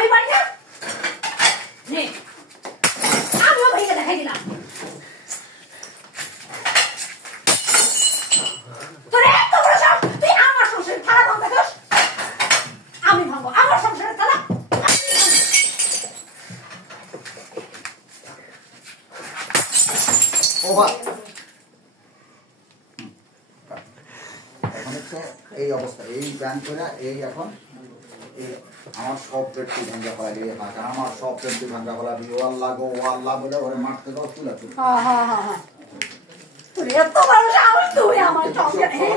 আমি পারি না নে আমিও ভাইকে দেখাই দিলাম তোরে এত বড় সাহস তুই আমার সংসারে তালা ভাঙতে চাস আমি ভাঙবো আমার সংসারে তালা ওভার এখন হচ্ছে এই অবস্থা এই প্ল্যান করে এই এখন আমার সব পেটটি ভাঙ্গা ফেলা দিয়ে কারণ আমার সব পেটটি ভাঙ্গা ফেলা দিয়ে ওয়াল লাগো বলে ওরে মারতে দাও তুলা তুল তোরে এত বড় সাহস তুই আমার সংসারে হ্যাঁ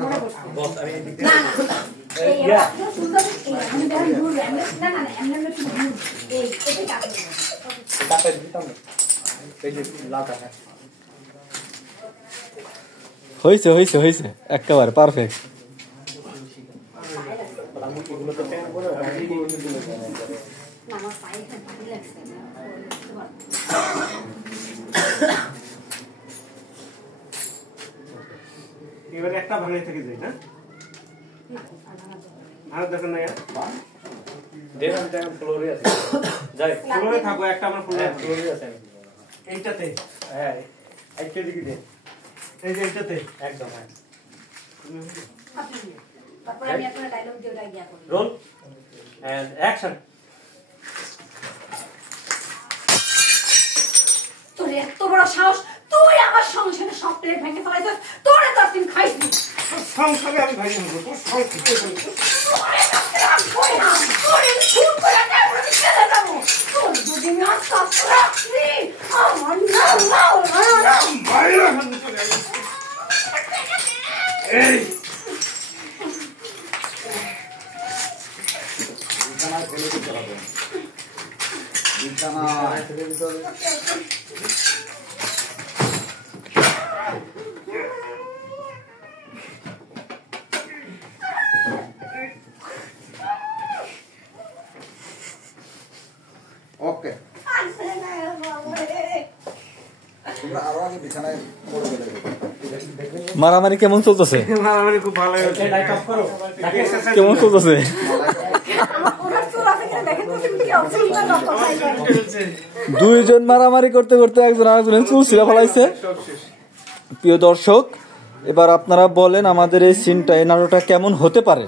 মনে বস আমি না এই সুন্দর আমি দেখি দূর না এমন এই এটা কাটে দিতাম এই যে লাটা है হইছে হইছে হইছে একেবারে পারফেক্ট এবারে একটা ভাঙে থেকে যায় না আর দেখেন না দেন টাইম ফ্লোরে আছে যাই ফ্লোরে থাকো একটা আমার ফ্লোরে আছে এইটাতে হ্যাঁ একটা দিকে দে এই যে এইটাতে একদম হ্যাঁ তারপর আমি আপনার ডায়লগ দিয়ে গিয়া করি রোল এন্ড অ্যাকশন তোর এত বড় সাহস তুই আমার সংসারে সব প্লেট ভেঙে ফেলাইছিস তোরে তো দিন খাইছি সংসারে আমি ভাই হবো তো সংসারে ওকে তোমরা আরো আগে বিছানায় পড়ে গেলে মারামারি কেমন চলতেছে মারামারি খুব ভালো হয়েছে লাইট অফ করো কেমন চলতেছে দুইজন মারামারি করতে করতে একজন আরেকজনের চুল ছিঁড়ে ফেলাইছে প্রিয় দর্শক এবার আপনারা বলেন আমাদের এই সিনটা এই নাটকটা কেমন হতে পারে